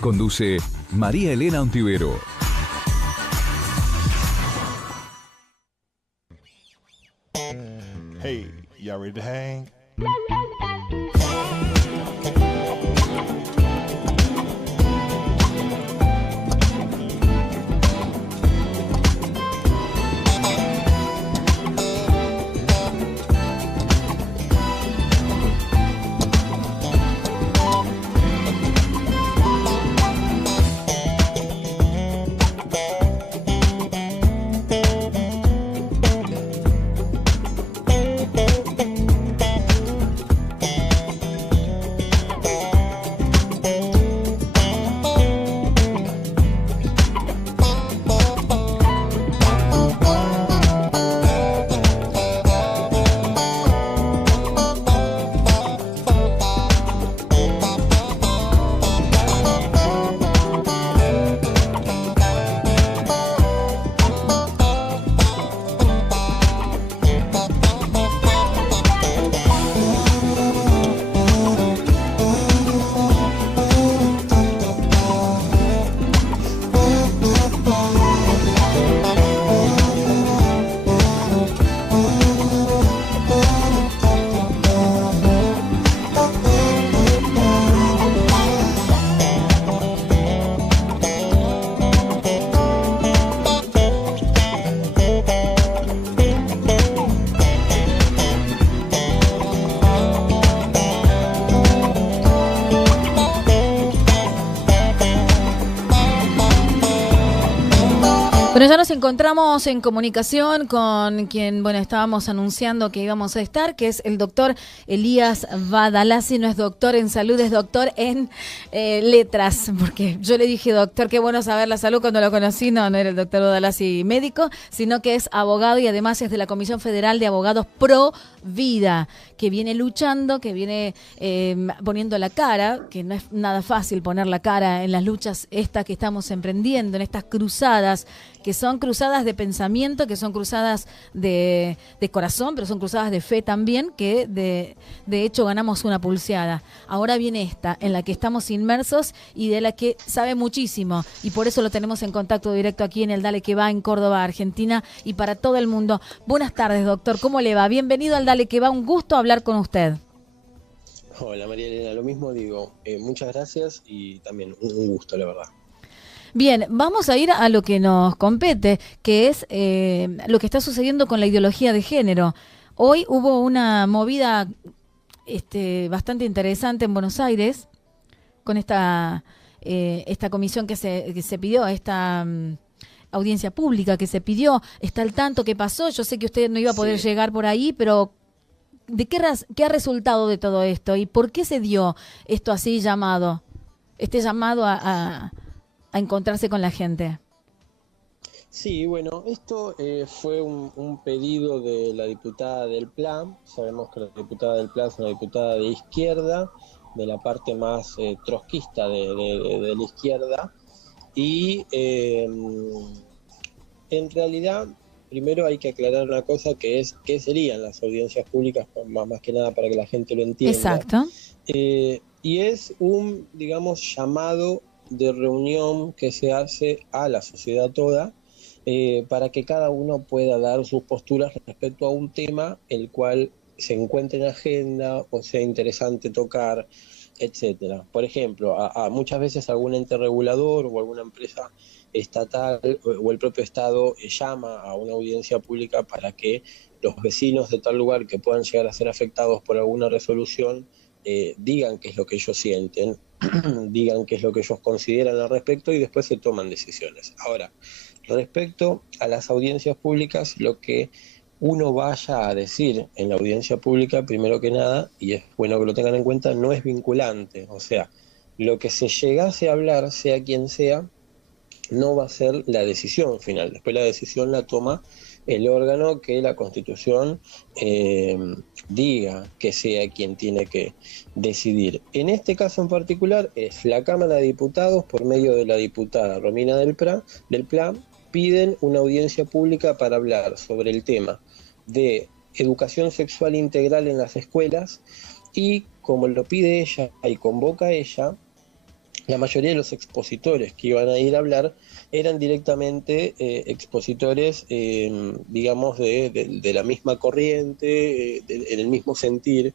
Conduce María Elena Ontivero. Hey, y'all ready to hang? Bueno, ya nos encontramos en comunicación con quien, bueno, estábamos anunciando que íbamos a estar, que es el doctor Elías Badalasi. No es doctor en salud, es doctor en letras, porque yo le dije, doctor, qué bueno saber la salud cuando lo conocí. No era el doctor Badalasi médico, sino que es abogado y además es de la Comisión Federal de Abogados Pro Vida, que viene luchando, que viene poniendo la cara, que no es nada fácil poner la cara en las luchas estas que estamos emprendiendo, en estas cruzadas, que son cruzadas de pensamiento, que son cruzadas de corazón, pero son cruzadas de fe también, que de hecho ganamos una pulseada. Ahora viene esta, en la que estamos inmersos y de la que sabe muchísimo, y por eso lo tenemos en contacto directo aquí en el Dale Que Va en Córdoba, Argentina, y para todo el mundo. Buenas tardes, doctor, ¿cómo le va? Bienvenido al Dale Que Va, un gusto hablar con usted. Hola María Elena, lo mismo digo, muchas gracias y también un gusto, la verdad. Bien, vamos a ir a lo que nos compete, que es lo que está sucediendo con la ideología de género. Hoy hubo una movida bastante interesante en Buenos Aires con esta comisión que se pidió, esta audiencia pública que se pidió. ¿Está al tanto qué pasó? Yo sé que usted no iba a poder llegar por ahí, pero ¿de qué ha resultado de todo esto? ¿Y por qué se dio esto así llamado? Este llamado a encontrarse con la gente. Sí, bueno, esto fue un pedido de la diputada del PLAN. Sabemos que la diputada del PLAN es una diputada de izquierda, de la parte más trotskista de la izquierda, y en realidad primero hay que aclarar una cosa, que es qué serían las audiencias públicas, más que nada para que la gente lo entienda. Exacto. Y es un, digamos, llamado de reunión que se hace a la sociedad toda para que cada uno pueda dar sus posturas respecto a un tema el cual se encuentre en agenda o sea interesante tocar, etcétera. Por ejemplo, muchas veces algún ente regulador o alguna empresa estatal o el propio Estado llama a una audiencia pública para que los vecinos de tal lugar que puedan llegar a ser afectados por alguna resolución digan qué es lo que ellos sienten, digan qué es lo que ellos consideran al respecto y después se toman decisiones. Ahora, respecto a las audiencias públicas, lo que uno vaya a decir en la audiencia pública, primero que nada, y es bueno que lo tengan en cuenta, no es vinculante. O sea, lo que se llegase a hablar, sea quien sea, no va a ser la decisión final. Después la decisión la toma el órgano que la Constitución diga que sea quien tiene que decidir. En este caso en particular es la Cámara de Diputados, por medio de la diputada Romina del PLAN, piden una audiencia pública para hablar sobre el tema de educación sexual integral en las escuelas y, como lo pide ella y convoca ella, la mayoría de los expositores que iban a ir a hablar eran directamente expositores, digamos, de la misma corriente, en el mismo sentir.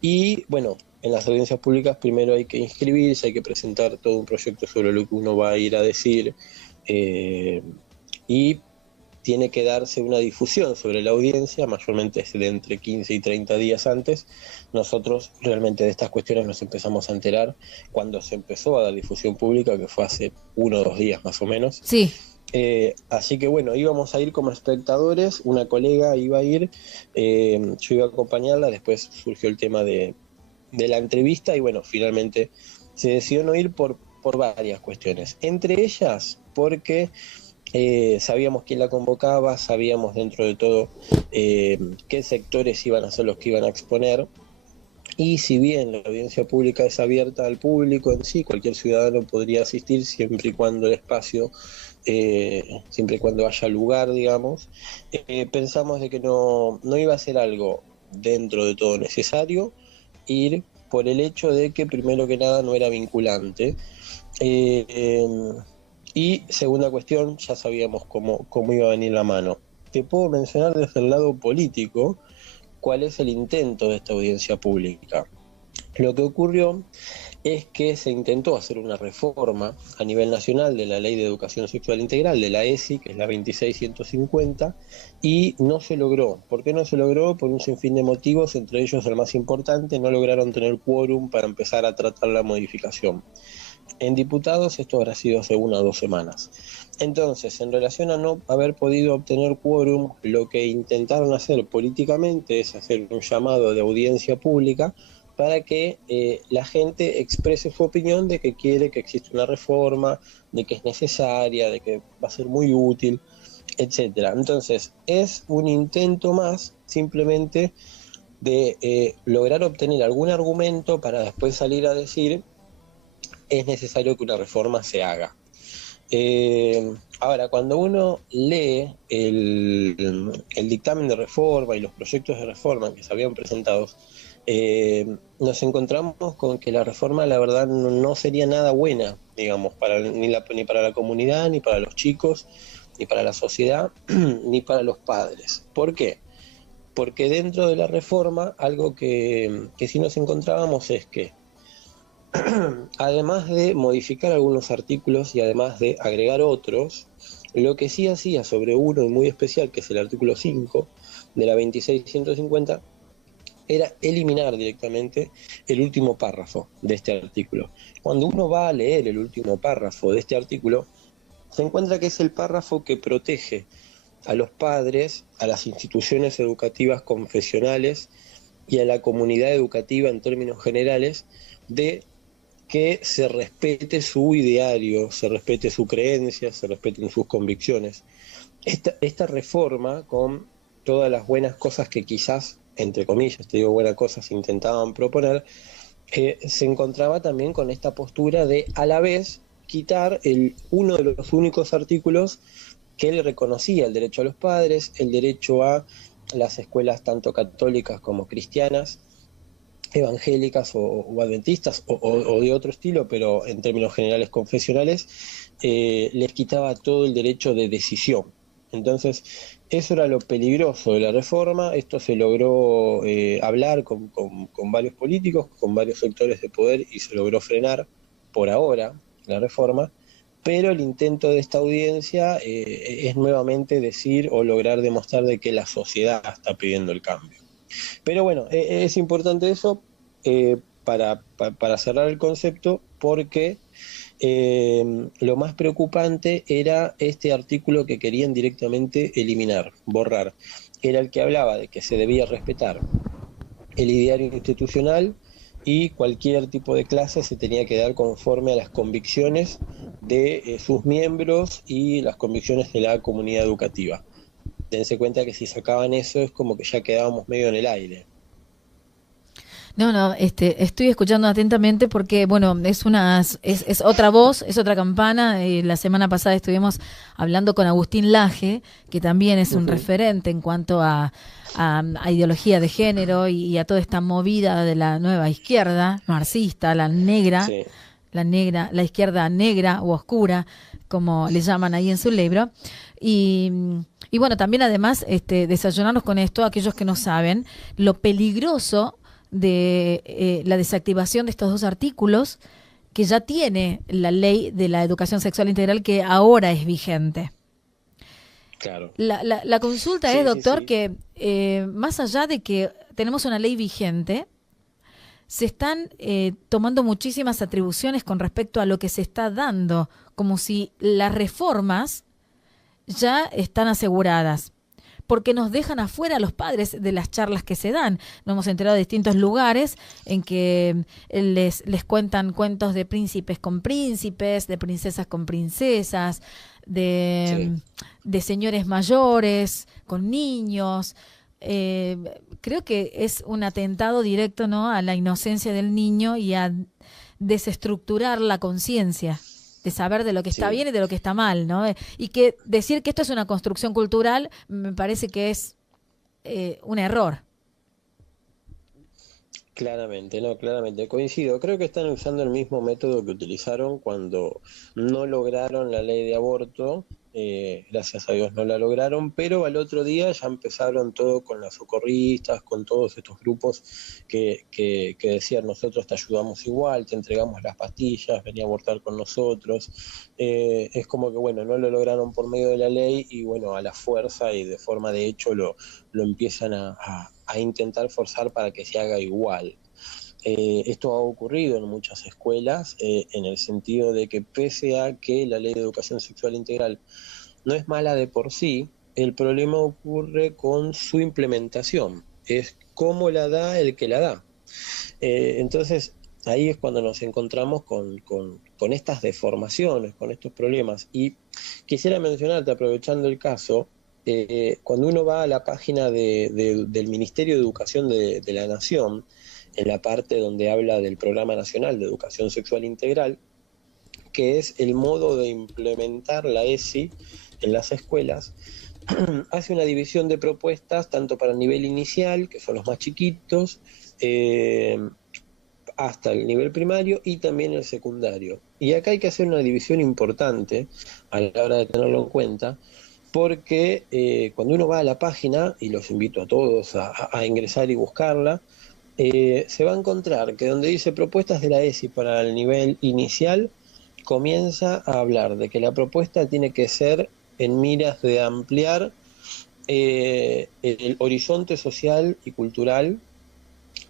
Y bueno, en las audiencias públicas primero hay que inscribirse, hay que presentar todo un proyecto sobre lo que uno va a ir a decir, y tiene que darse una difusión sobre la audiencia, mayormente es de entre 15 y 30 días antes. Nosotros realmente de estas cuestiones nos empezamos a enterar cuando se empezó a dar difusión pública, que fue hace 1 o 2 días más o menos. Sí. Así que bueno, íbamos a ir como espectadores, una colega iba a ir, yo iba a acompañarla, después surgió el tema de la entrevista y bueno, finalmente se decidió no ir por varias cuestiones. Entre ellas, porque sabíamos quién la convocaba, sabíamos dentro de todo qué sectores iban a ser los que iban a exponer, y si bien la audiencia pública es abierta al público en sí, cualquier ciudadano podría asistir siempre y cuando el espacio, siempre y cuando haya lugar, digamos, pensamos de que no iba a ser algo dentro de todo necesario ir por el hecho de que primero que nada no era vinculante. Y segunda cuestión, ya sabíamos cómo iba a venir la mano. Te puedo mencionar desde el lado político cuál es el intento de esta audiencia pública. Lo que ocurrió es que se intentó hacer una reforma a nivel nacional de la Ley de Educación Sexual Integral, de la ESI, que es la 26150, y no se logró. ¿Por qué no se logró? Por un sinfín de motivos, entre ellos el más importante, no lograron tener quórum para empezar a tratar la modificación. En diputados esto habrá sido hace 1 o 2 semanas. Entonces, en relación a no haber podido obtener quórum, lo que intentaron hacer políticamente es hacer un llamado de audiencia pública para que la gente exprese su opinión de que quiere que exista una reforma, de que es necesaria, de que va a ser muy útil, etcétera. Entonces, es un intento más simplemente de lograr obtener algún argumento para después salir a decir es necesario que una reforma se haga. Ahora, cuando uno lee el dictamen de reforma y los proyectos de reforma que se habían presentado, nos encontramos con que la reforma, la verdad, no sería nada buena, digamos, ni para la comunidad, ni para los chicos, ni para la sociedad, ni para los padres. ¿Por qué? Porque dentro de la reforma, algo que sí nos encontrábamos es que además de modificar algunos artículos y además de agregar otros, lo que sí hacía sobre uno muy especial, que es el artículo 5 de la 26150, era eliminar directamente el último párrafo de este artículo. Cuando uno va a leer el último párrafo de este artículo, se encuentra que es el párrafo que protege a los padres, a las instituciones educativas confesionales y a la comunidad educativa en términos generales de que se respete su ideario, se respete su creencia, se respeten sus convicciones. Esta reforma, con todas las buenas cosas que quizás, entre comillas, te digo buenas cosas, intentaban proponer, se encontraba también con esta postura de, a la vez, quitar uno de los únicos artículos que le reconocía el derecho a los padres, el derecho a las escuelas tanto católicas como cristianas, evangélicas o adventistas o de otro estilo, pero en términos generales confesionales, les quitaba todo el derecho de decisión. Entonces, eso era lo peligroso de la reforma. Esto se logró hablar con varios políticos, con varios sectores de poder, y se logró frenar por ahora la reforma, pero el intento de esta audiencia es nuevamente decir o lograr demostrar de que la sociedad está pidiendo el cambio. Pero bueno, es importante eso para cerrar el concepto, porque lo más preocupante era este artículo que querían directamente eliminar, borrar. Era el que hablaba de que se debía respetar el ideario institucional y cualquier tipo de clase se tenía que dar conforme a las convicciones de sus miembros y las convicciones de la comunidad educativa. Dense cuenta que si sacaban eso es como que ya quedábamos medio en el aire. No, no, estoy escuchando atentamente porque, bueno, es otra voz, es otra campana. La semana pasada estuvimos hablando con Agustín Laje, que también es un referente en cuanto a ideología de género y a toda esta movida de la nueva izquierda marxista, la negra, Sí. la izquierda negra o oscura, como le llaman ahí en su libro. Y bueno, también además desayunarnos con esto, aquellos que no saben, lo peligroso de la desactivación de estos dos artículos que ya tiene la ley de la educación sexual integral que ahora es vigente. Claro. La consulta Sí, es, sí, doctor, sí. que más allá de que tenemos una ley vigente, se están tomando muchísimas atribuciones con respecto a lo que se está dando, como si las reformas ya están aseguradas, porque nos dejan afuera a los padres de las charlas que se dan. Nos hemos enterado de distintos lugares en que les cuentan cuentos de príncipes con príncipes, de princesas con princesas, de señores mayores con niños. Creo que es un atentado directo, ¿no?, a la inocencia del niño y a desestructurar la conciencia de saber de lo que está Sí. bien y de lo que está mal, ¿no? Y que decir que esto es una construcción cultural me parece que es un error. Claramente, no, claramente, coincido. Creo que están usando el mismo método que utilizaron cuando no lograron la ley de aborto. Gracias a Dios no la lograron, pero al otro día ya empezaron todo con las socorristas, con todos estos grupos que decían: nosotros te ayudamos igual, te entregamos las pastillas, vení a abortar con nosotros. Es como que, bueno, no lo lograron por medio de la ley y, bueno, a la fuerza y de forma de hecho lo empiezan a intentar forzar para que se haga igual. Esto ha ocurrido en muchas escuelas, en el sentido de que pese a que la ley de educación sexual integral no es mala de por sí, el problema ocurre con su implementación, es cómo la da el que la da. Entonces, ahí es cuando nos encontramos con estas deformaciones, con estos problemas. Y quisiera mencionarte, aprovechando el caso, cuando uno va a la página del Ministerio de Educación de la Nación, en la parte donde habla del Programa Nacional de Educación Sexual Integral, que es el modo de implementar la ESI en las escuelas, hace una división de propuestas tanto para el nivel inicial, que son los más chiquitos, hasta el nivel primario y también el secundario. Y acá hay que hacer una división importante a la hora de tenerlo en cuenta, porque cuando uno va a la página, y los invito a todos a ingresar y buscarla, se va a encontrar que donde dice propuestas de la ESI para el nivel inicial, comienza a hablar de que la propuesta tiene que ser en miras de ampliar el horizonte social y cultural,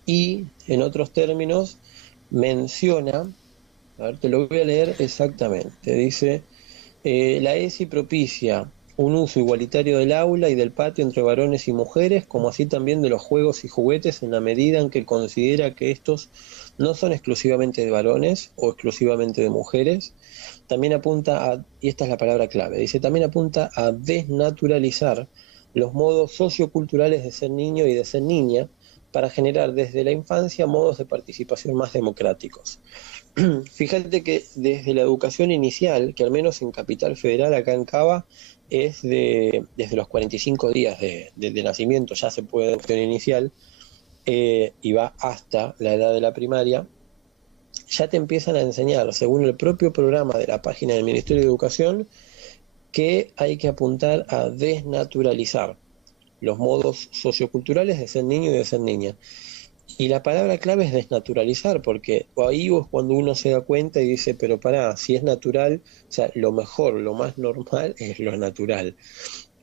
y en otros términos menciona, a ver, te lo voy a leer exactamente, dice: la ESI propicia un uso igualitario del aula y del patio entre varones y mujeres, como así también de los juegos y juguetes, en la medida en que considera que estos no son exclusivamente de varones o exclusivamente de mujeres. También apunta a, y esta es la palabra clave, dice, también apunta a desnaturalizar los modos socioculturales de ser niño y de ser niña, para generar desde la infancia modos de participación más democráticos. Fíjate que desde la educación inicial, que al menos en Capital Federal, acá en Cava, es desde los 45 días de nacimiento ya se puede educación inicial, y va hasta la edad de la primaria, ya te empiezan a enseñar, según el propio programa de la página del Ministerio de Educación, que hay que apuntar a desnaturalizar los modos socioculturales de ser niño y de ser niña. Y la palabra clave es desnaturalizar, porque ahí es cuando uno se da cuenta y dice, pero pará, si es natural, o sea, lo mejor, lo más normal es lo natural.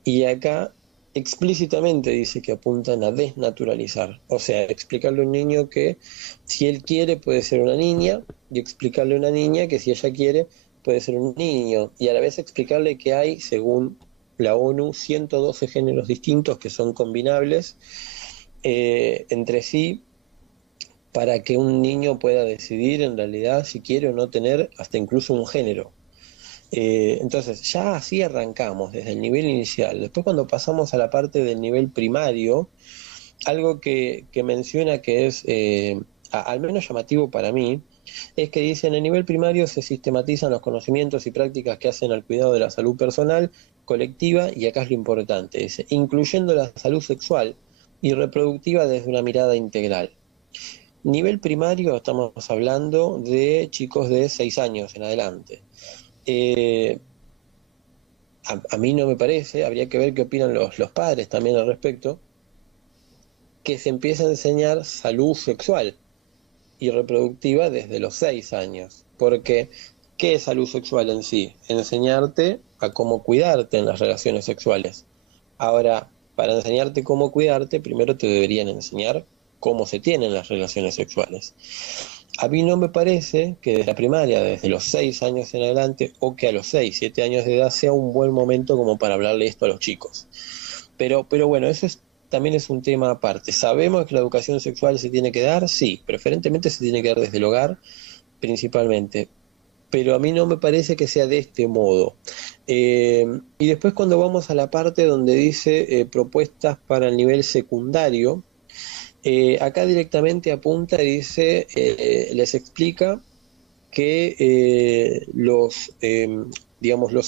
Y acá explícitamente dice que apuntan a desnaturalizar, o sea, explicarle a un niño que si él quiere puede ser una niña, y explicarle a una niña que si ella quiere puede ser un niño, y a la vez explicarle que hay, según la ONU, 112 géneros distintos que son combinables entre sí, para que un niño pueda decidir en realidad si quiere o no tener hasta incluso un género. Entonces ya así arrancamos desde el nivel inicial. Después, cuando pasamos a la parte del nivel primario, algo que menciona que es al menos llamativo para mí, es que dicen: en nivel primario se sistematizan los conocimientos y prácticas que hacen al cuidado de la salud personal, colectiva, y acá es lo importante, dice, incluyendo la salud sexual y reproductiva desde una mirada integral. Nivel primario estamos hablando de chicos de 6 años en adelante. A mí no me parece, habría que ver qué opinan los padres también al respecto, que se empieza a enseñar salud sexual y reproductiva desde los 6 años. Porque, ¿qué es salud sexual en sí? Enseñarte a cómo cuidarte en las relaciones sexuales. Ahora, para enseñarte cómo cuidarte, primero te deberían enseñar cómo se tienen las relaciones sexuales. A mí no me parece que de la primaria, desde los 6 años en adelante, o que a los 6, 7 años de edad sea un buen momento como para hablarle esto a los chicos. Pero bueno, también es un tema aparte. ¿Sabemos que la educación sexual se tiene que dar? Sí, preferentemente se tiene que dar desde el hogar, principalmente. Pero a mí no me parece que sea de este modo. Y después, cuando vamos a la parte donde dice propuestas para el nivel secundario, acá directamente apunta y dice, les explica que los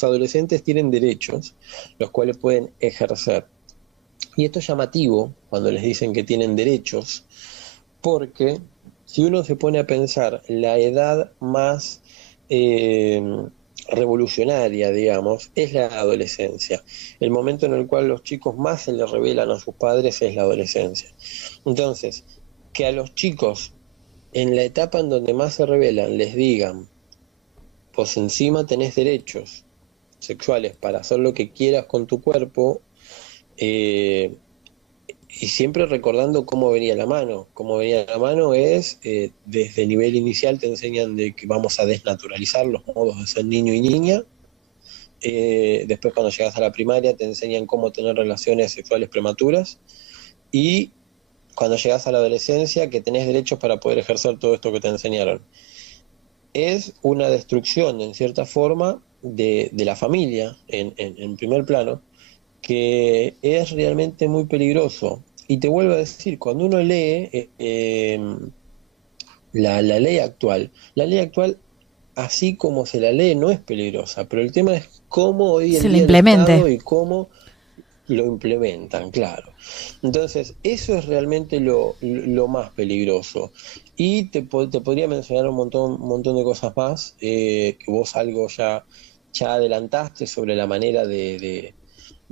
adolescentes tienen derechos, los cuales pueden ejercer. Y esto es llamativo cuando les dicen que tienen derechos, porque si uno se pone a pensar, la edad más revolucionaria, digamos, es la adolescencia. El momento en el cual los chicos más se les revelan a sus padres es la adolescencia. Entonces, que a los chicos, en la etapa en donde más se revelan, les digan: pues encima tenés derechos sexuales para hacer lo que quieras con tu cuerpo, y siempre recordando cómo venía la mano. Cómo venía la mano es, desde el nivel inicial te enseñan de que vamos a desnaturalizar los modos de ser niño y niña. Después, cuando llegas a la primaria, te enseñan cómo tener relaciones sexuales prematuras. Y cuando llegas a la adolescencia, que tenés derechos para poder ejercer todo esto que te enseñaron. Es una destrucción, en cierta forma, de la familia, en primer plano, que es realmente muy peligroso. Y te vuelvo a decir, cuando uno lee la ley actual, así como se la lee, no es peligrosa, pero el tema es cómo hoy en Se le día el implemente. Estado y cómo lo implementan, claro. Entonces, eso es realmente lo más peligroso. Y te podría mencionar un montón de cosas más, que vos algo ya adelantaste sobre la manera de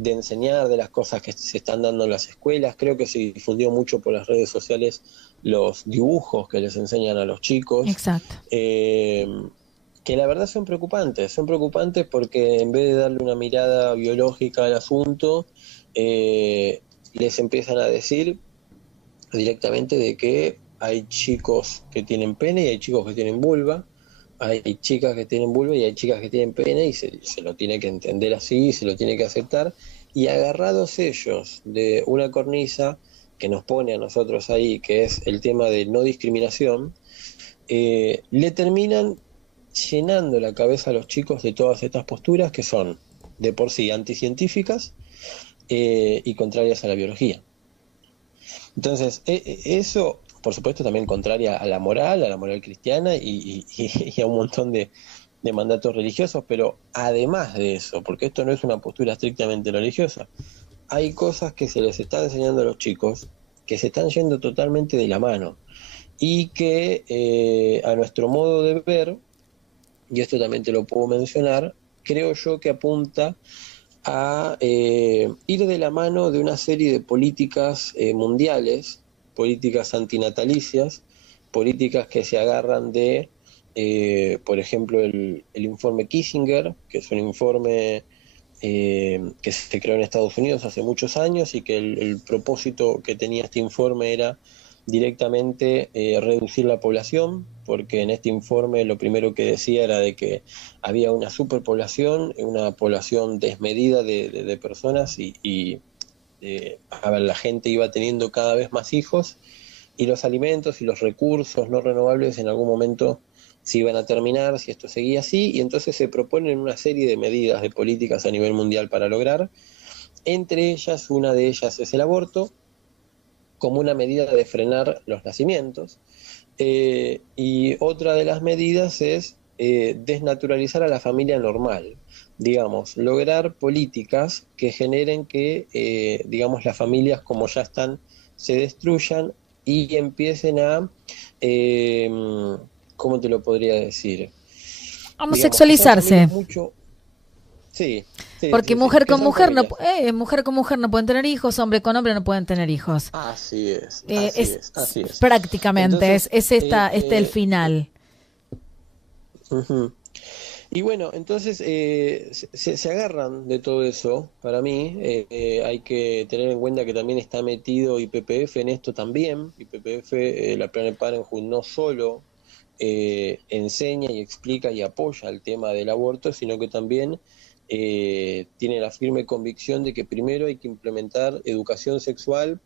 enseñar, de las cosas que se están dando en las escuelas. Creo que se difundió mucho por las redes sociales los dibujos que les enseñan a los chicos, Exacto. que la verdad son preocupantes porque en vez de darle una mirada biológica al asunto, les empiezan a decir directamente de que hay chicos que tienen pene y hay chicos que tienen vulva, hay chicas que tienen vulva y hay chicas que tienen pene, y se lo tiene que entender así, se lo tiene que aceptar, y agarrados ellos de una cornisa que nos pone a nosotros ahí, que es el tema de no discriminación, le terminan llenando la cabeza a los chicos de todas estas posturas que son de por sí anticientíficas, y contrarias a la biología. Entonces, eso, por supuesto, también contraria a la moral cristiana y a un montón de mandatos religiosos, pero además de eso, porque esto no es una postura estrictamente religiosa, hay cosas que se les está enseñando a los chicos que se están yendo totalmente de la mano y que, a nuestro modo de ver, y esto también te lo puedo mencionar, creo yo que apunta a ir de la mano de una serie de políticas mundiales, políticas antinatalicias, políticas que se agarran de, por ejemplo, el informe Kissinger, que es un informe que se creó en Estados Unidos hace muchos años, y que el propósito que tenía este informe era directamente reducir la población, porque en este informe lo primero que decía era de que había una superpoblación, una población desmedida de personas, y a ver, la gente iba teniendo cada vez más hijos, y los alimentos y los recursos no renovables en algún momento se iban a terminar si esto seguía así, y entonces se proponen una serie de medidas, de políticas a nivel mundial para lograr. Entre ellas, una de ellas es el aborto, como una medida de frenar los nacimientos. Y otra de las medidas es desnaturalizar a la familia normal, digamos, lograr políticas que generen que, digamos, las familias como ya están se destruyan y empiecen a, eh, ¿cómo te lo podría decir? Digamos, que sean Homosexualizarse. familias mucho... Sí, sí, Porque sí, sí, mujer que con sean mujer no, familias. mujer con mujer no pueden tener hijos, hombre con hombre no pueden tener hijos. Así es, así es, Es así es. prácticamente, Entonces, es este el final. ujú. Y bueno, entonces se agarran de todo eso. Para mí hay que tener en cuenta que también está metido IPPF en esto también. IPPF, la Planned Parenthood, no solo enseña y explica y apoya el tema del aborto, sino que también tiene la firme convicción de que primero hay que implementar educación sexual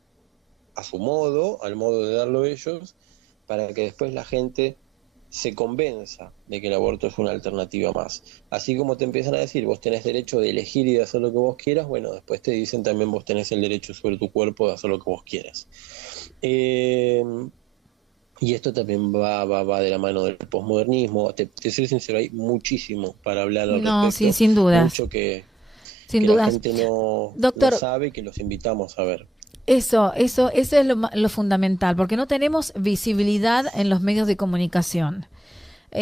a su modo, al modo de darlo ellos, para que después la gente se convenza de que el aborto es una alternativa más. Así como te empiezan a decir, vos tenés derecho de elegir y de hacer lo que vos quieras, bueno, después te dicen también vos tenés el derecho sobre tu cuerpo de hacer lo que vos quieras. Eh, y esto también va de la mano del posmodernismo. Te soy sincero, hay muchísimo para hablar al No, sí, respecto, sin dudas, mucho sin que la dudas. gente no Doctor, sabe y que los invitamos a ver. eso es lo fundamental, porque no tenemos visibilidad en los medios de comunicación.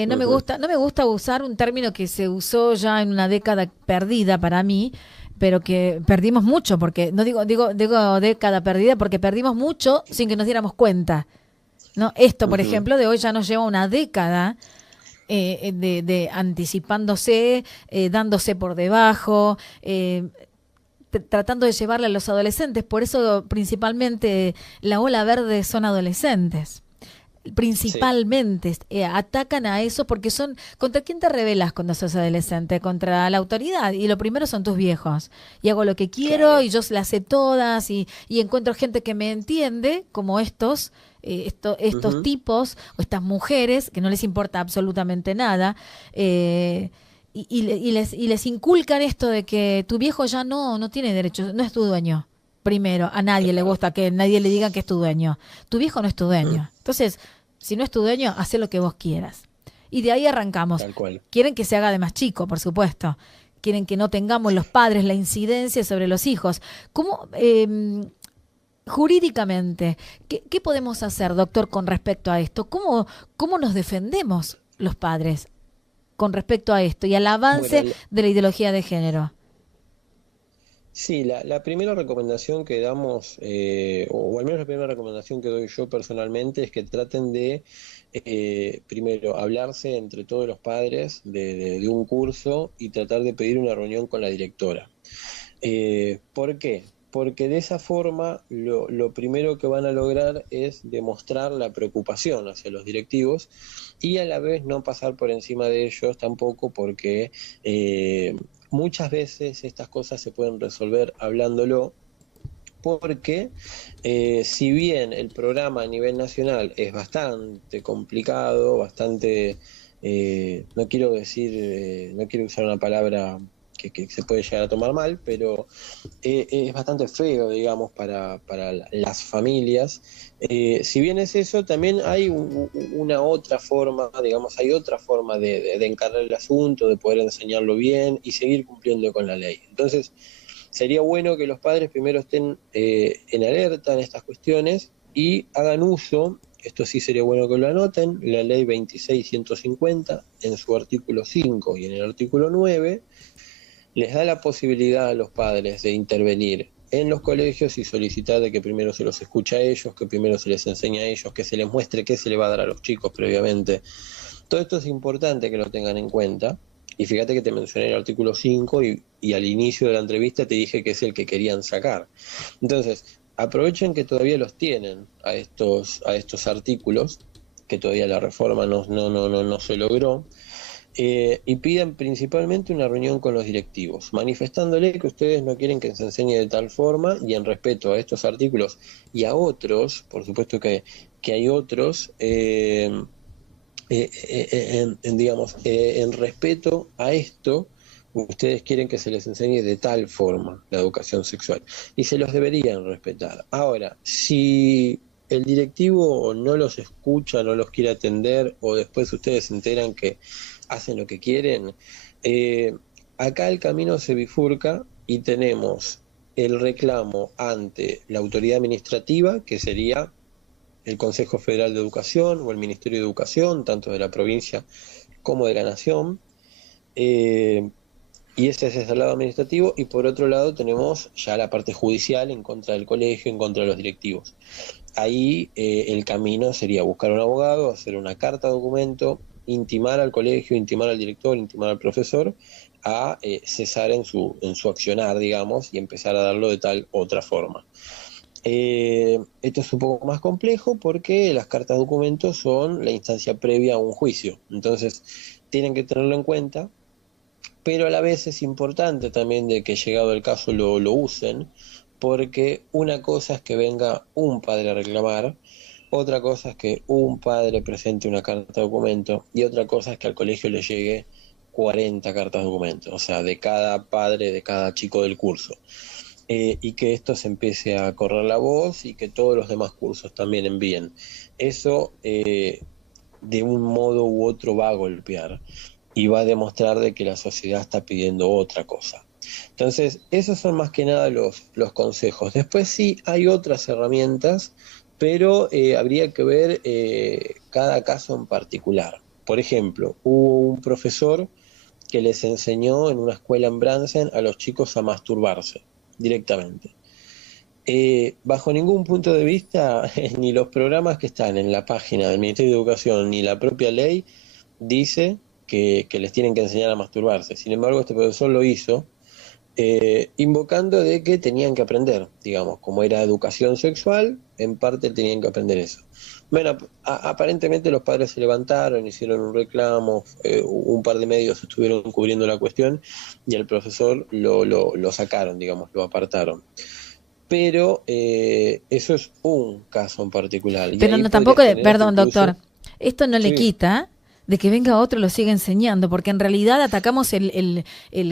Ujú, No me gusta usar un término que se usó ya en una década perdida para mí, pero que perdimos mucho, porque no digo década perdida, porque perdimos mucho sin que nos diéramos cuenta. ¿No? Esto, por ujú. ejemplo, de hoy ya nos lleva una década de anticipándose, dándose por debajo, tratando de llevarle a los adolescentes. Por eso principalmente la ola verde son adolescentes. Sí, Principalmente atacan a eso porque son... ¿Contra quién te rebelas cuando sos adolescente? Contra la autoridad. Y lo primero son tus viejos. Y hago lo que quiero claro, y yo las sé todas y encuentro gente que me entiende, como estos ujú, tipos o estas mujeres que no les importa absolutamente nada. Y les inculcan esto de que tu viejo ya no tiene derechos, no es tu dueño. Primero, a nadie le claro, gusta que nadie le diga que es tu dueño. Tu viejo no es tu mm, dueño. Entonces, si no es tu dueño, haz lo que vos quieras. Y de ahí arrancamos. tal cual. Quieren que se haga de más chico, por supuesto. Quieren que no tengamos los padres la incidencia sobre los hijos. ¿Cómo, jurídicamente, qué podemos hacer, doctor, con respecto a esto? ¿Cómo nos defendemos los padres con respecto a esto y al Bueno, avance de la ideología de género? sí, la primera recomendación que damos, o al menos la primera recomendación que doy yo personalmente, es que traten de, primero, hablarse entre todos los padres de un curso y tratar de pedir una reunión con la directora. ¿Por qué? Porque de esa forma lo primero que van a lograr es demostrar la preocupación hacia los directivos y a la vez no pasar por encima de ellos tampoco porque muchas veces estas cosas se pueden resolver hablándolo porque si bien el programa a nivel nacional es bastante complicado, bastante, no quiero decir, no quiero usar una palabra que se puede llegar a tomar mal, pero es bastante feo, digamos, para las familias. Si bien es eso, también hay una otra forma, digamos, hay otra forma de encarar el asunto, de poder enseñarlo bien y seguir cumpliendo con la ley. Entonces, sería bueno que los padres primero estén en alerta en estas cuestiones y hagan uso, esto sí sería bueno que lo anoten, la ley 26.150 en su artículo 5 y en el artículo 9 les da la posibilidad a los padres de intervenir en los colegios y solicitar de que primero se los escuche a ellos, que primero se les enseñe a ellos, que se les muestre qué se le va a dar a los chicos previamente. Todo esto es importante que lo tengan en cuenta. Y fíjate que te mencioné el artículo 5 y al inicio de la entrevista te dije que es el que querían sacar. Entonces, aprovechen que todavía los tienen a estos artículos, que todavía la reforma no se logró, y pidan principalmente una reunión con los directivos, manifestándole que ustedes no quieren que se enseñe de tal forma y en respeto a estos artículos y a otros, por supuesto que hay otros, digamos, en respeto a esto, ustedes quieren que se les enseñe de tal forma la educación sexual y se los deberían respetar. Ahora, si el directivo no los escucha, no los quiere atender, o después ustedes se enteran que hacen lo que quieren, acá el camino se bifurca y tenemos el reclamo ante la autoridad administrativa, que sería el Consejo Federal de Educación o el Ministerio de Educación, tanto de la provincia como de la Nación, y ese es el lado administrativo, y por otro lado tenemos ya la parte judicial en contra del colegio, en contra de los directivos. Ahí el camino sería buscar un abogado, hacer una carta documento, intimar al colegio, intimar al director, intimar al profesor a cesar en su accionar, digamos, y empezar a darlo de tal otra forma. Esto es un poco más complejo porque las cartas documentos son la instancia previa a un juicio, entonces tienen que tenerlo en cuenta, pero a la vez es importante también de que llegado el caso lo usen, porque una cosa es que venga un padre a reclamar, otra cosa es que un padre presente una carta documento y otra cosa es que al colegio le llegue 40 cartas documento, o sea, de cada padre, de cada chico del curso. Y que esto se empiece a correr la voz y que todos los demás cursos también envíen. Eso de un modo u otro va a golpear y va a demostrar de que la sociedad está pidiendo otra cosa. Entonces, esos son más que nada los consejos. Después sí hay otras herramientas, pero habría que ver cada caso en particular. Por ejemplo, hubo un profesor que les enseñó en una escuela en Bransen a los chicos a masturbarse directamente. Bajo ningún punto de vista, ni los programas que están en la página del Ministerio de Educación, ni la propia ley dice que les tienen que enseñar a masturbarse. Sin embargo, este profesor lo hizo invocando de que tenían que aprender, digamos, como era educación sexual, en parte tenían que aprender eso. Bueno, aparentemente los padres se levantaron, hicieron un reclamo, un par de medios estuvieron cubriendo la cuestión y el profesor lo sacaron, digamos, lo apartaron. Pero eso es un caso en particular. Pero no tampoco, perdón, doctor, esto no le quita de que venga otro y lo siga enseñando, porque en realidad atacamos el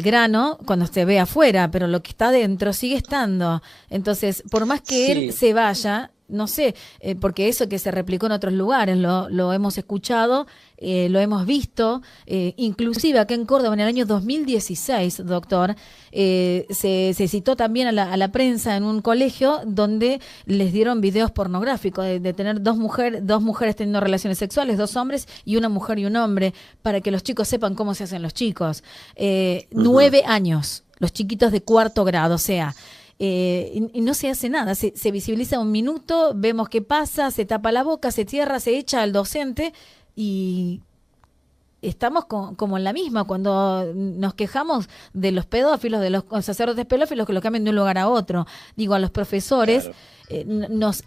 grano cuando se ve afuera, pero lo que está dentro sigue estando. Entonces, por más que él se vaya, no sé, porque eso que se replicó en otros lugares, lo hemos escuchado, lo hemos visto, inclusive acá en Córdoba en el año 2016, doctor, se citó también a la prensa en un colegio donde les dieron videos pornográficos de tener dos mujeres teniendo relaciones sexuales, 2 hombres y una mujer y un hombre, para que los chicos sepan cómo se hacen los chicos. 9 años, los chiquitos de 4º grado, o sea, y no se hace nada, se visibiliza un minuto, vemos qué pasa, se tapa la boca, se cierra, se echa al docente y estamos como en la misma cuando nos quejamos de los pedófilos, de los sacerdotes pedófilos que los cambian de un lugar a otro. Digo, a los profesores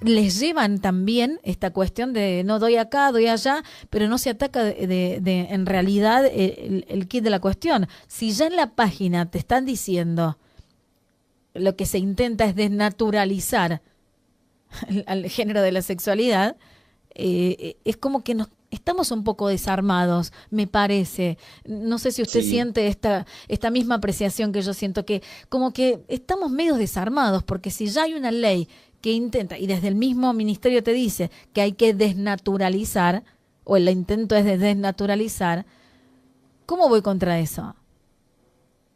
les llevan también esta cuestión de no doy acá, doy allá, pero no se ataca en realidad el kit de la cuestión. Si ya en la página te están diciendo lo que se intenta es desnaturalizar al género de la sexualidad, es como que estamos un poco desarmados, me parece. No sé si usted siente esta misma apreciación que yo siento, que como que estamos medio desarmados, porque si ya hay una ley que intenta, y desde el mismo ministerio te dice que hay que desnaturalizar, o el intento es de desnaturalizar, ¿cómo voy contra eso?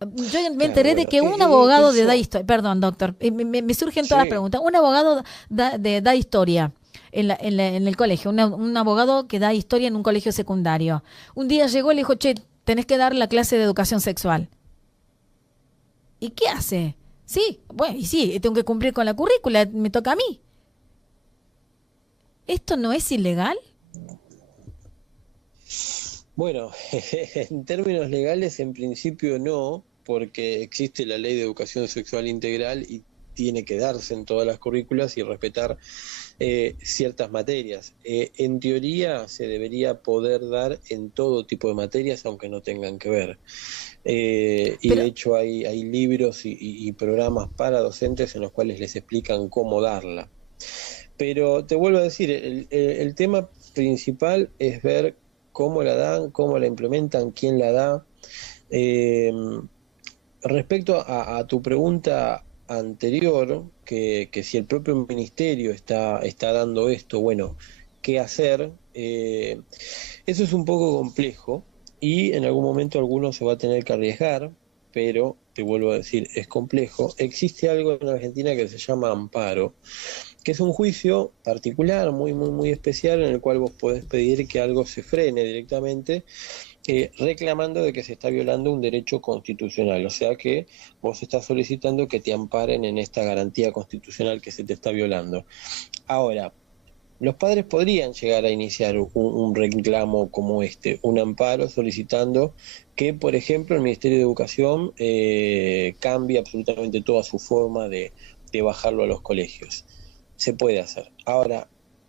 Yo me enteré de que un abogado de da historia, perdón, doctor, me surgen todas las preguntas. Un abogado da historia en el colegio, un abogado que da historia en un colegio secundario. Un día llegó y le dijo, che, tenés que dar la clase de educación sexual. ¿Y qué hace? Sí, bueno, y sí, tengo que cumplir con la currícula, me toca a mí. ¿Esto no es ilegal? Bueno, en términos legales en principio no, porque existe la Ley de Educación Sexual Integral y tiene que darse en todas las currículas y respetar ciertas materias. En teoría se debería poder dar en todo tipo de materias, aunque no tengan que ver. Y de hecho hay libros y programas para docentes en los cuales les explican cómo darla. Pero te vuelvo a decir, el tema principal es ver cómo la dan, cómo la implementan, quién la da. Respecto a tu pregunta anterior, que si el propio ministerio está dando esto, bueno, ¿qué hacer? Eso es un poco complejo y en algún momento alguno se va a tener que arriesgar, pero te vuelvo a decir, es complejo. Existe algo en Argentina que se llama amparo, que es un juicio particular, muy, muy, muy especial, en el cual vos podés pedir que algo se frene directamente, reclamando de que se está violando un derecho constitucional, o sea que vos estás solicitando que te amparen en esta garantía constitucional que se te está violando. Ahora, los padres podrían llegar a iniciar un reclamo como este, un amparo solicitando que, por ejemplo, el Ministerio de Educación cambie absolutamente toda su forma de bajarlo a los colegios. Se puede hacer. Ahora,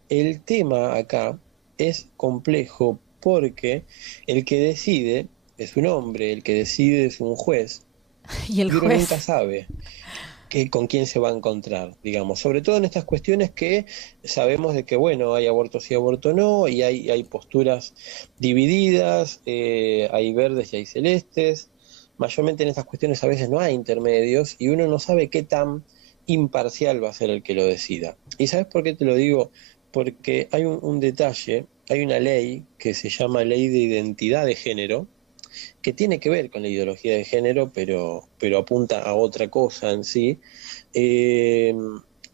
el tema acá es complejo porque el que decide es un hombre, el que decide es un juez, Y el y uno nunca juez. sabe con quién se va a encontrar, digamos, sobre todo en estas cuestiones que sabemos de que, bueno, hay aborto sí, aborto no, y hay posturas divididas, hay verdes y hay celestes, mayormente en estas cuestiones a veces no hay intermedios, y uno no sabe qué tan imparcial va a ser el que lo decida. ¿Y sabes por qué te lo digo? Porque hay un detalle, hay una ley que se llama Ley de Identidad de Género, que tiene que ver con la ideología de género, pero apunta a otra cosa en sí. Eh,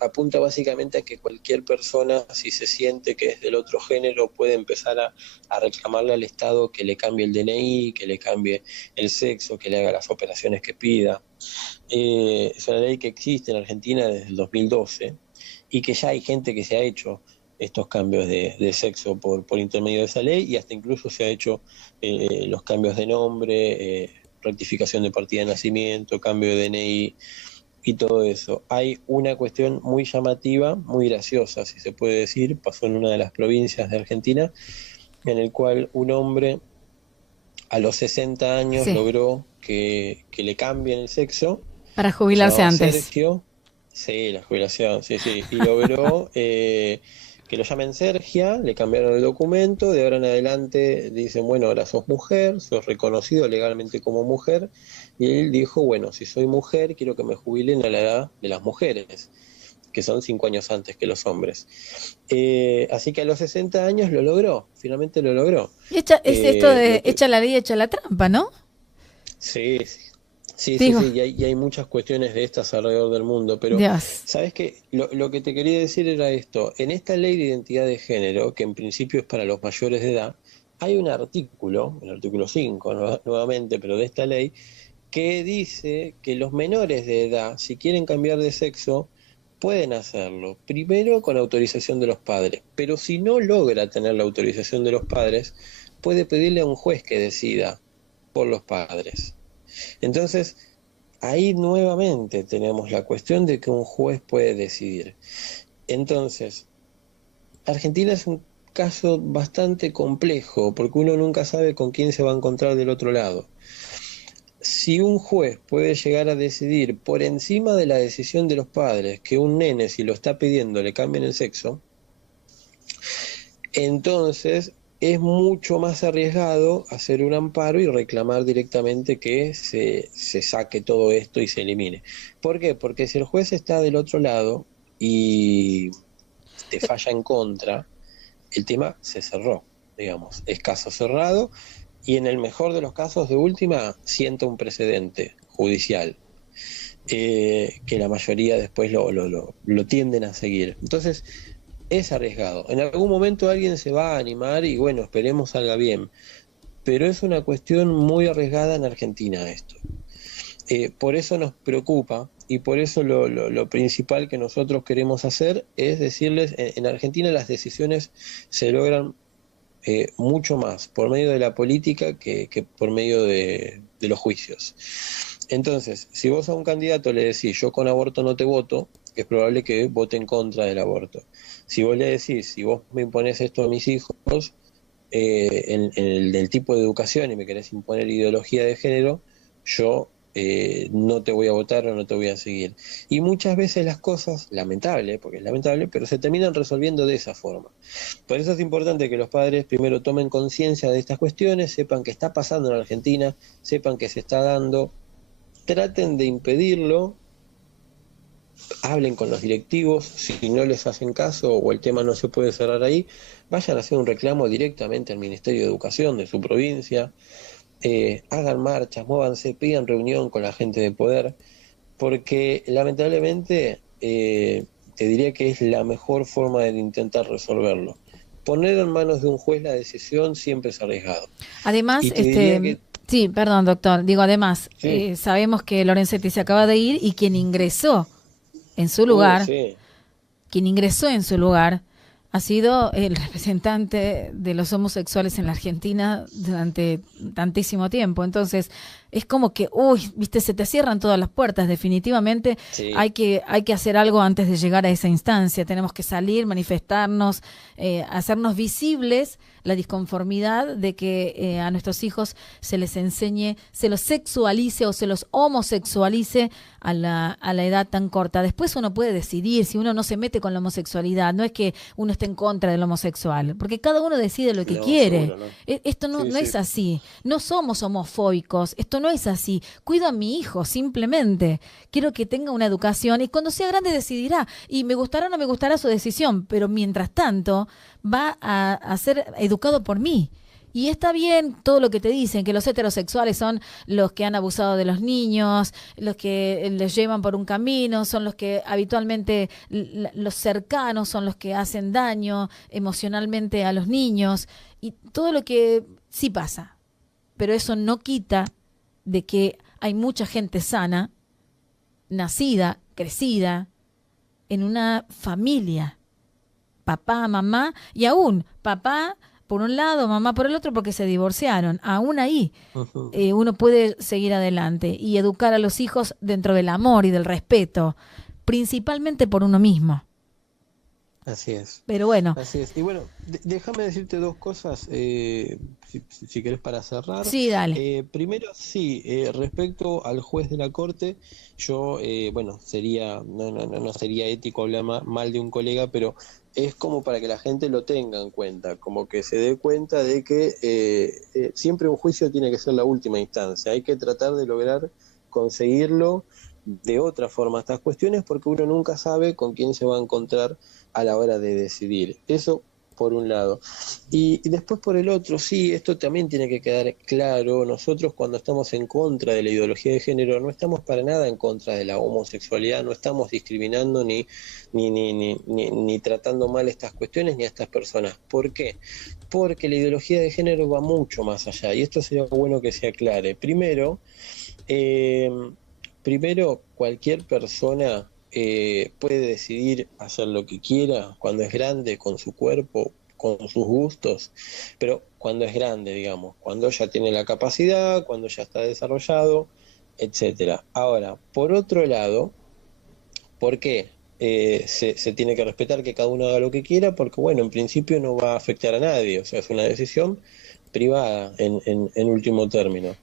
Apunta básicamente a que cualquier persona, si se siente que es del otro género, puede empezar a reclamarle al Estado que le cambie el DNI, que le cambie el sexo, que le haga las operaciones que pida. Es una ley que existe en Argentina desde el 2012 y que ya hay gente que se ha hecho estos cambios de sexo por intermedio de esa ley, y hasta incluso se ha hecho los cambios de nombre, rectificación de partida de nacimiento, cambio de DNI y todo eso. Hay una cuestión muy llamativa, muy graciosa, si se puede decir, pasó en una de las provincias de Argentina, en el cual un hombre a los 60 años Sí, logró que le cambien el sexo. para Se jubilarse llamaba antes. Sergio. Sí, la jubilación, sí, sí. Y logró que lo llamen Sergia, le cambiaron el documento, de ahora en adelante dicen, bueno, ahora sos mujer, sos reconocido legalmente como mujer, y él dijo, bueno, si soy mujer, quiero que me jubilen a la edad de las mujeres, que son 5 años antes que los hombres. Así que a los 60 años lo logró, finalmente lo logró. Es esto de Lo que, echa la ley, echa la trampa, ¿no? sí, sí. Sí, sí, Digo, sí, y hay muchas cuestiones de estas alrededor del mundo, pero Dios. ¿sabes qué? Lo que te quería decir era esto. En esta ley de identidad de género, que en principio es para los mayores de edad, hay un artículo, el artículo 5 nuevamente, pero de esta ley, que dice que los menores de edad, si quieren cambiar de sexo, pueden hacerlo, primero con autorización de los padres, pero si no logra tener la autorización de los padres, puede pedirle a un juez que decida por los padres. Entonces, ahí nuevamente tenemos la cuestión de que un juez puede decidir. Entonces, Argentina es un caso bastante complejo porque uno nunca sabe con quién se va a encontrar del otro lado. Si un juez puede llegar a decidir por encima de la decisión de los padres que un nene, si lo está pidiendo, le cambien el sexo, entonces es mucho más arriesgado hacer un amparo y reclamar directamente que se saque todo esto y se elimine. ¿Por qué? Porque si el juez está del otro lado y te falla en contra, el tema se cerró, digamos, es caso cerrado, y en el mejor de los casos, de última, sienta un precedente judicial, que la mayoría después lo tienden a seguir. Entonces, es arriesgado. En algún momento alguien se va a animar y bueno, esperemos salga bien. Pero es una cuestión muy arriesgada en Argentina esto. Por eso nos preocupa y por eso lo principal que nosotros queremos hacer es decirles, en Argentina las decisiones se logran mucho más por medio de la política que por medio de los juicios. Entonces, si vos a un candidato le decís yo con aborto no te voto, es probable que vote en contra del aborto. Si vos le decís, si vos me imponés esto a mis hijos, en el del tipo de educación y me querés imponer ideología de género, yo no te voy a votar o no te voy a seguir. Y muchas veces las cosas, lamentable, porque es lamentable, pero se terminan resolviendo de esa forma. Por eso es importante que los padres primero tomen conciencia de estas cuestiones, sepan qué está pasando en Argentina, sepan que se está dando, traten de impedirlo, hablen con los directivos, si no les hacen caso o el tema no se puede cerrar ahí, vayan a hacer un reclamo directamente al Ministerio de Educación de su provincia, hagan marchas, muévanse, pidan reunión con la gente de poder, porque lamentablemente te diría que es la mejor forma de intentar resolverlo. Poner en manos de un juez la decisión siempre es arriesgado. Además, sí, perdón, doctor, digo, además, Sí. sabemos que Lorenzetti se acaba de ir y quien ingresó en su lugar, Sí. quien ingresó en su lugar ha sido el representante de los homosexuales en la Argentina durante tantísimo tiempo. Entonces, es como que, viste, se te cierran todas las puertas. Definitivamente Sí. hay que hacer algo antes de llegar a esa instancia. Tenemos que salir, manifestarnos, hacernos visibles la disconformidad de que a nuestros hijos se les enseñe, se los sexualice o se los homosexualice a la edad tan corta. Después uno puede decidir si uno no se mete con la homosexualidad. No es que uno esté en contra del homosexual, porque cada uno decide lo que quiere. Seguro, ¿no? Esto no, Sí, no sí. es así. No somos homofóbicos. Esto no es así. Cuido a mi hijo, simplemente. Quiero que tenga una educación y cuando sea grande decidirá. Y me gustará o no me gustará su decisión, pero mientras tanto va a ser educado por mí. Y está bien todo lo que te dicen, que los heterosexuales son los que han abusado de los niños, los que les llevan por un camino, son los que habitualmente, los cercanos son los que hacen daño emocionalmente a los niños, y todo lo que sí pasa. Pero eso no quita de que hay mucha gente sana, nacida, crecida, en una familia. Papá, mamá, y aún papá por un lado, mamá por el otro, porque se divorciaron. Aún ahí Ujú. uno puede seguir adelante y educar a los hijos dentro del amor y del respeto, principalmente por uno mismo. Así es. Pero bueno, Así es. Y bueno, déjame decirte dos cosas, si querés para cerrar. sí, dale. Primero, sí, respecto al juez de la corte, yo, bueno, no sería ético hablar mal de un colega, pero es como para que la gente lo tenga en cuenta, como que se dé cuenta de que siempre un juicio tiene que ser la última instancia. Hay que tratar de lograr conseguirlo de otra forma estas cuestiones, porque uno nunca sabe con quién se va a encontrar a la hora de decidir. Eso por un lado. Y después por el otro, sí, esto también tiene que quedar claro. Nosotros cuando estamos en contra de la ideología de género, no estamos para nada en contra de la homosexualidad, no estamos discriminando ni tratando mal estas cuestiones ni a estas personas. ¿Por qué? Porque la ideología de género va mucho más allá, y esto sería bueno que se aclare. Primero, cualquier persona puede decidir hacer lo que quiera cuando es grande, con su cuerpo, con sus gustos, pero cuando es grande, digamos, cuando ya tiene la capacidad, cuando ya está desarrollado, etcétera. Ahora, por otro lado, ¿por qué se tiene que respetar que cada uno haga lo que quiera? Porque, bueno, en principio no va a afectar a nadie, o sea, es una decisión privada en último término.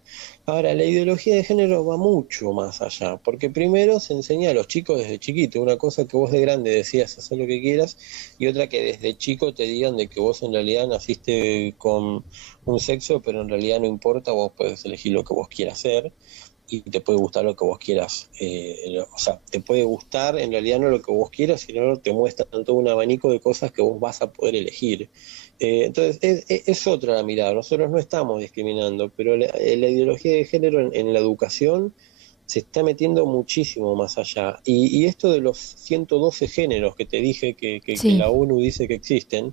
Ahora, la ideología de género va mucho más allá, porque primero se enseña a los chicos desde chiquito, una cosa que vos de grande decías hacer lo que quieras, y otra que desde chico te digan de que vos en realidad naciste con un sexo, pero en realidad no importa, vos podés elegir lo que vos quieras hacer, y te puede gustar lo que vos quieras, o sea, te puede gustar en realidad no lo que vos quieras, sino te muestran todo un abanico de cosas que vos vas a poder elegir. Entonces, es otra la mirada. Nosotros no estamos discriminando, pero la ideología de género en la educación se está metiendo muchísimo más allá. Y esto de los 112 géneros que te dije que Sí. la ONU dice que existen,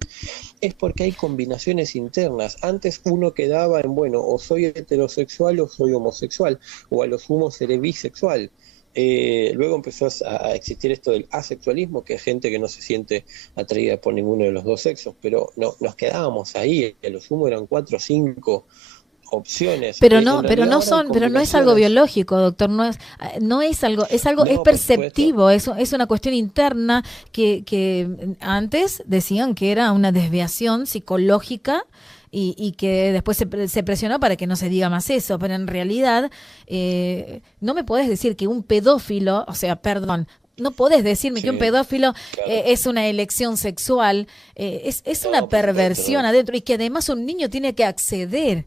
es porque hay combinaciones internas. Antes uno quedaba en, bueno, o soy heterosexual o soy homosexual, o a lo sumo seré bisexual. Luego empezó a existir esto del asexualismo, que es gente que no se siente atraída por ninguno de los dos sexos, pero no nos quedábamos ahí, a lo sumo eran 4 o 5 opciones. Pero En no, pero realidad no ahora hay son, pero no es algo combinaciones. biológico, doctor, no es algo, es algo, No, es por supuesto. perceptivo, es una cuestión interna que antes decían que era una desviación psicológica y que después se presionó para que no se diga más eso, pero en realidad no me podés decir que un pedófilo, o sea, perdón, no podés decirme que un Sí, pedófilo claro. es una elección sexual, es No, una por supuesto, perversión no. adentro y que además un niño tiene que acceder.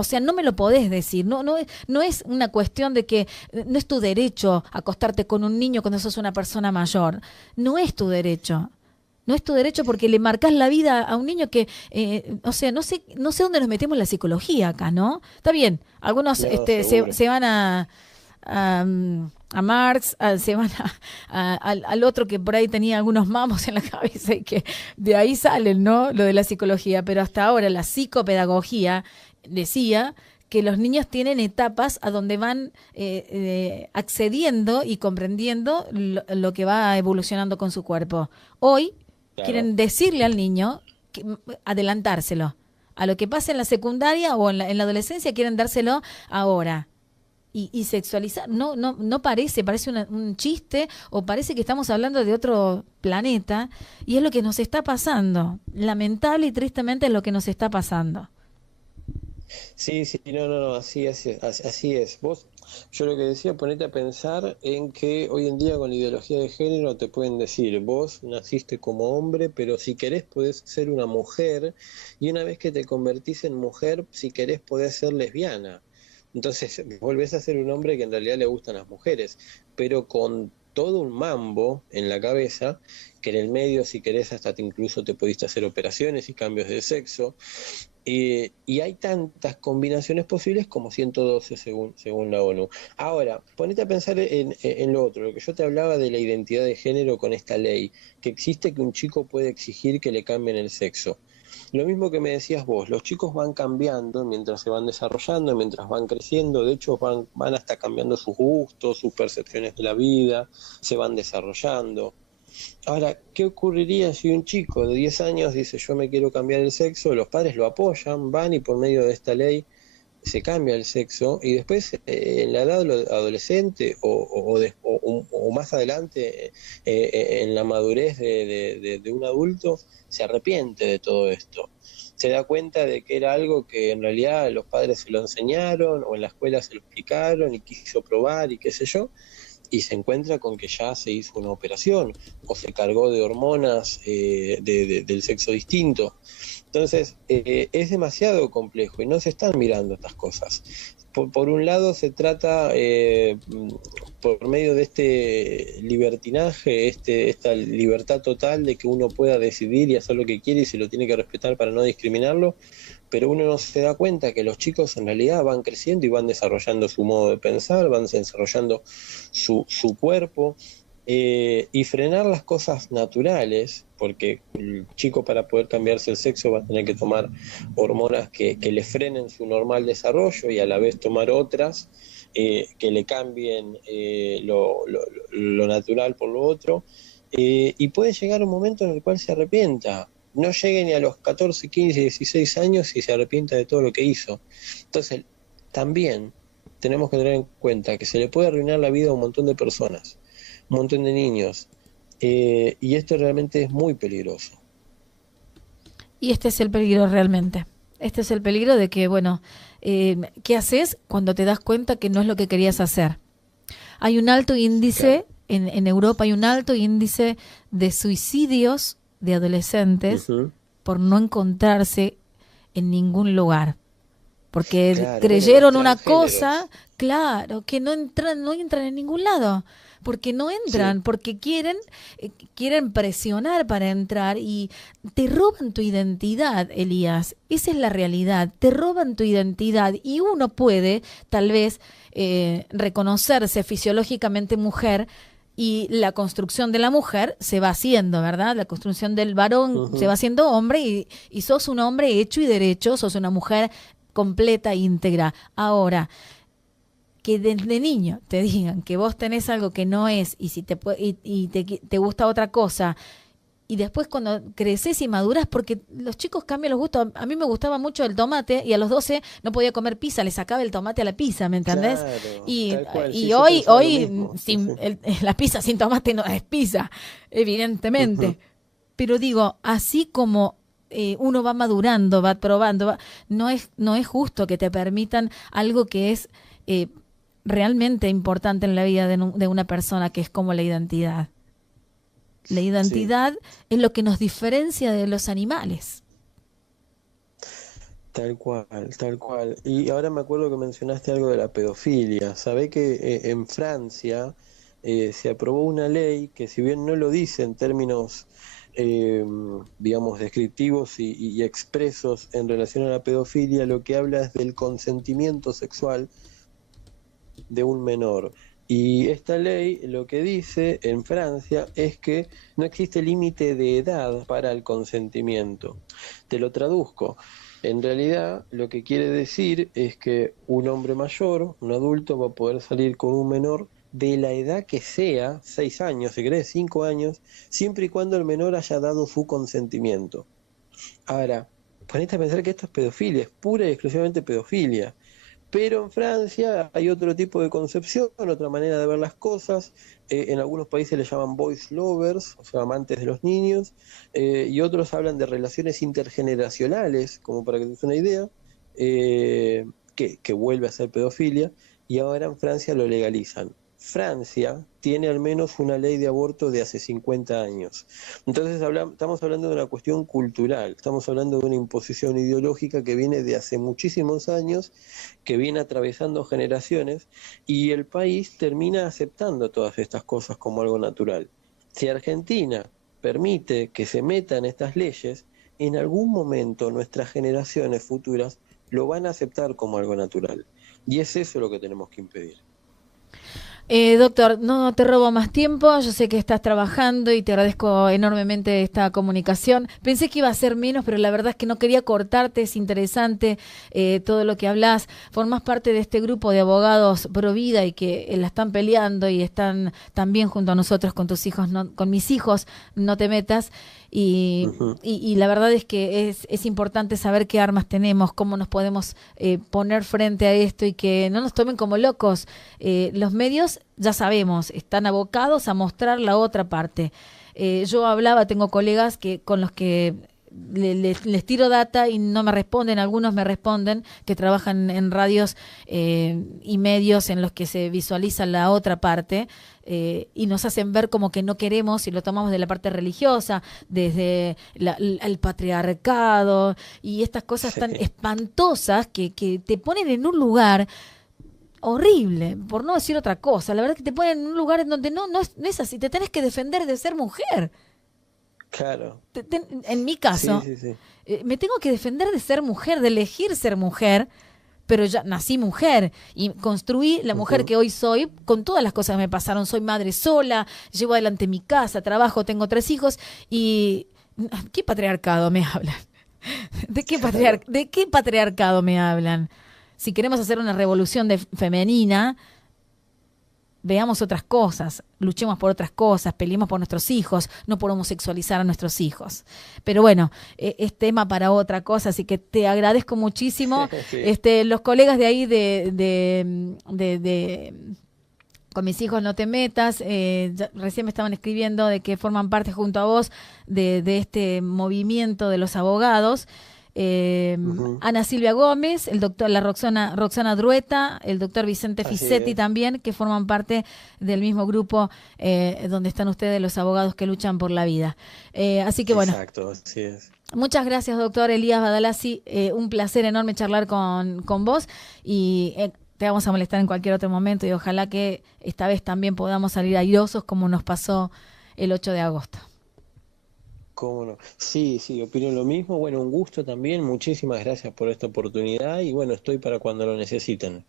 O sea, no me lo podés decir, no es una cuestión de que no es tu derecho acostarte con un niño cuando sos una persona mayor, no es tu derecho. No es tu derecho porque le marcás la vida a un niño que, o sea, no sé dónde nos metemos la psicología acá, ¿no? Está bien, algunos No, se van a Marx, se van al otro que por ahí tenía algunos mamos en la cabeza y que de ahí salen, ¿no? Lo de la psicología, pero hasta ahora la psicopedagogía decía que los niños tienen etapas a donde van accediendo y comprendiendo lo que va evolucionando con su cuerpo. Hoy quieren decirle al niño, adelantárselo. A lo que pasa en la secundaria o en la adolescencia quieren dárselo ahora. Y sexualizar, no parece un chiste o parece que estamos hablando de otro planeta y es lo que nos está pasando. Lamentable y tristemente es lo que nos está pasando. Sí, no, así es. Yo lo que decía, ponete a pensar en que hoy en día con la ideología de género te pueden decir, vos naciste como hombre, pero si querés podés ser una mujer, y una vez que te convertís en mujer, si querés podés ser lesbiana. Entonces volvés a ser un hombre que en realidad le gustan las mujeres, pero con todo un mambo en la cabeza, que en el medio, si querés, hasta incluso te pudiste hacer operaciones y cambios de sexo. Y hay tantas combinaciones posibles como 112 según la ONU. Ahora, ponete a pensar en lo otro, lo que yo te hablaba de la identidad de género con esta ley, que existe que un chico puede exigir que le cambien el sexo. Lo mismo que me decías vos, los chicos van cambiando mientras se van desarrollando, mientras van creciendo, de hecho van hasta cambiando sus gustos, sus percepciones de la vida, se van desarrollando. Ahora, ¿qué ocurriría si un chico de 10 años dice yo me quiero cambiar el sexo? Los padres lo apoyan, van y por medio de esta ley se cambia el sexo y después en la edad adolescente o más adelante en la madurez de un adulto se arrepiente de todo esto. Se da cuenta de que era algo que en realidad los padres se lo enseñaron o en la escuela se lo explicaron y quiso probar y qué sé yo, y se encuentra con que ya se hizo una operación o se cargó de hormonas del sexo distinto. Entonces, es demasiado complejo y no se están mirando estas cosas. Por un lado se trata, por medio de este libertinaje, esta libertad total de que uno pueda decidir y hacer lo que quiere y se lo tiene que respetar para no discriminarlo, pero uno no se da cuenta que los chicos en realidad van creciendo y van desarrollando su modo de pensar, van desarrollando su cuerpo, y frenar las cosas naturales, porque el chico para poder cambiarse el sexo va a tener que tomar hormonas que le frenen su normal desarrollo y a la vez tomar otras que le cambien lo natural por lo otro, y puede llegar un momento en el cual se arrepienta. No llegue ni a los 14, 15, 16 años y se arrepienta de todo lo que hizo. Entonces, también tenemos que tener en cuenta que se le puede arruinar la vida a un montón de personas, un montón de niños, y esto realmente es muy peligroso. Y este es el peligro realmente. Este es el peligro de que, bueno, ¿qué haces cuando te das cuenta que no es lo que querías hacer? Hay un alto índice, claro. En Europa hay un alto índice de suicidios de adolescentes por no encontrarse en ningún lugar. Porque creyeron una cosa, claro, que no entran en ningún lado. Porque no entran, porque quieren presionar para entrar y te roban tu identidad, Elías. Esa es la realidad, te roban tu identidad y uno puede tal vez reconocerse fisiológicamente mujer y la construcción de la mujer se va haciendo, ¿verdad? La construcción del varón se va haciendo hombre y sos un hombre hecho y derecho, sos una mujer completa e íntegra. Ahora, que desde niño te digan que vos tenés algo que no es y si te gusta otra cosa y después cuando creces y maduras, porque los chicos cambian los gustos. A mí me gustaba mucho el tomate y a los 12 no podía comer pizza, le sacaba el tomate a la pizza, ¿me entendés? Claro, y hoy la pizza sin tomate no es pizza, evidentemente. Pero digo, así como uno va madurando, va probando, no es justo que te permitan algo que es realmente importante en la vida de una persona, que es como la identidad. La identidad es lo que nos diferencia de los animales. Tal cual, tal cual. Y ahora me acuerdo que mencionaste algo de la pedofilia. Sabé que en Francia se aprobó una ley que, si bien no lo dice en términos, eh, digamos, descriptivos y expresos en relación a la pedofilia, lo que habla es del consentimiento sexual de un menor. Y esta ley lo que dice en Francia es que no existe límite de edad para el consentimiento. Te lo traduzco. En realidad, lo que quiere decir es que un hombre mayor, un adulto, va a poder salir con un menor de la edad que sea, 6 años, si querés, 5 años, siempre y cuando el menor haya dado su consentimiento. Ahora, ponete a pensar que esto es pedofilia, es pura y exclusivamente pedofilia. Pero en Francia hay otro tipo de concepción, otra manera de ver las cosas. En algunos países le llaman boys lovers, o sea, amantes de los niños, y otros hablan de relaciones intergeneracionales, como para que te des una idea, que vuelve a ser pedofilia, y ahora en Francia lo legalizan. Francia tiene al menos una ley de aborto de hace 50 años. Entonces estamos hablando de una cuestión cultural, estamos hablando de una imposición ideológica que viene de hace muchísimos años, que viene atravesando generaciones, y el país termina aceptando todas estas cosas como algo natural. Si Argentina permite que se metan estas leyes, en algún momento nuestras generaciones futuras lo van a aceptar como algo natural. Y es eso lo que tenemos que impedir. Doctor, no te robo más tiempo, yo sé que estás trabajando y te agradezco enormemente esta comunicación. Pensé que iba a ser menos, pero la verdad es que no quería cortarte, es interesante todo lo que hablas. Formás parte de este grupo de abogados pro vida y que la están peleando y están también junto a nosotros con tus hijos, no, con mis hijos, no te metas. Y la verdad es que es importante saber qué armas tenemos, cómo nos podemos poner frente a esto y que no nos tomen como locos. Los medios, ya sabemos, están abocados a mostrar la otra parte. Yo hablaba, tengo colegas con los que les tiro data y no me responden, algunos me responden, que trabajan en radios y medios en los que se visualiza la otra parte, y nos hacen ver como que no queremos, y lo tomamos de la parte religiosa, desde el patriarcado y estas cosas tan espantosas que te ponen en un lugar horrible, por no decir otra cosa. La verdad es que te ponen en un lugar en donde no es así, te tenés que defender de ser mujer. Claro. En mi caso, Sí. me tengo que defender de ser mujer, de elegir ser mujer, pero ya nací mujer y construí la mujer que hoy soy con todas las cosas que me pasaron. Soy madre sola, llevo adelante mi casa, trabajo, tengo 3 hijos y ¿qué patriarcado me hablan? ¿De qué patriarcado me hablan? Si queremos hacer una revolución femenina, veamos otras cosas, luchemos por otras cosas, peleemos por nuestros hijos, no por homosexualizar a nuestros hijos. Pero bueno, es tema para otra cosa, así que te agradezco muchísimo. Sí. Los colegas de ahí con mis hijos no te metas, recién me estaban escribiendo de que forman parte junto a vos de este movimiento de los abogados. Ana Silvia Gómez, la Roxana Drueta, el doctor Vicente Fisetti también, que forman parte del mismo grupo donde están ustedes, los abogados que luchan por la vida. Así que bueno. Exacto, así es. Muchas gracias, doctor Elías Badalassi. Un placer enorme charlar con vos y te vamos a molestar en cualquier otro momento y ojalá que esta vez también podamos salir airosos como nos pasó el 8 de agosto. ¿Cómo no? Sí, opino lo mismo. Bueno, un gusto también. Muchísimas gracias por esta oportunidad y bueno, estoy para cuando lo necesiten.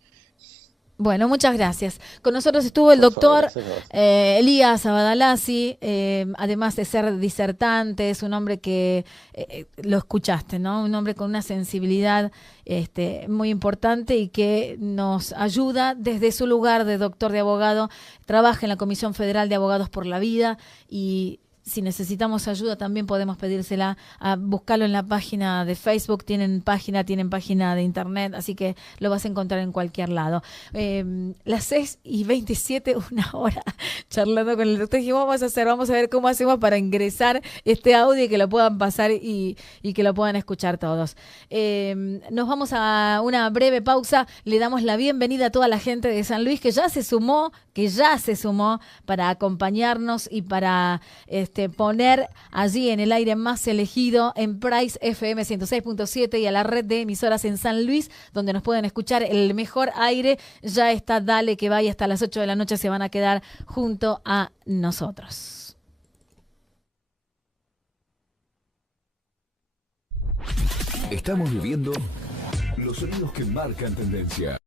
Bueno, muchas gracias. Con nosotros estuvo el doctor Elías Badalassi, además de ser disertante, es un hombre que lo escuchaste, ¿no? Un hombre con una sensibilidad muy importante y que nos ayuda desde su lugar de doctor de abogado. Trabaja en la Comisión Federal de Abogados por la Vida y si necesitamos ayuda también podemos pedírsela, a buscarlo en la página de Facebook, tienen página de internet, así que lo vas a encontrar en cualquier lado. Las 6:27, una hora, charlando con el doctor, dijimos, vamos a ver cómo hacemos para ingresar este audio y que lo puedan pasar y que lo puedan escuchar todos. Nos vamos a una breve pausa, le damos la bienvenida a toda la gente de San Luis que ya se sumó para acompañarnos y para poner allí en el aire más elegido en Price FM 106.7 y a la red de emisoras en San Luis, donde nos pueden escuchar el mejor aire. Ya está Dale que vaya hasta las 8 de la noche, se van a quedar junto a nosotros. Estamos viviendo los sonidos que marcan tendencia.